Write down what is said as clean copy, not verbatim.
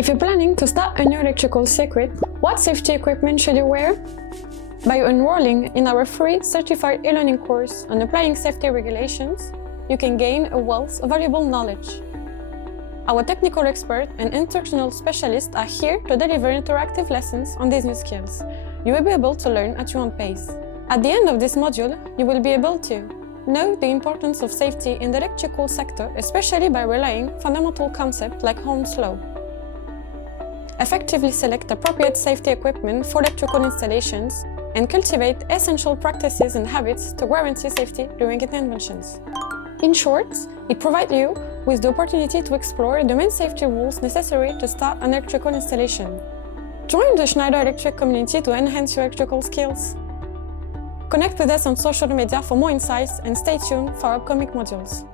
If you're planning to start a new electrical circuit, what safety equipment should you wear? By enrolling in our free certified e-learning course on applying safety regulations, you can gain a wealth of valuable knowledge. Our technical experts and instructional specialists are here to deliver interactive lessons on these new skills. You will be able to learn at your own pace. At the end of this module, you will be able to know the importance of safety in the electrical sector, especially by relying fundamental concepts like Ohm's law. Effectively select appropriate safety equipment for electrical installations and cultivate essential practices and habits to guarantee safety during interventions. In short, it provides you with the opportunity to explore the main safety rules necessary to start an electrical installation. Join the Schneider Electric community to enhance your electrical skills. Connect with us on social media for more insights and stay tuned for our upcoming modules.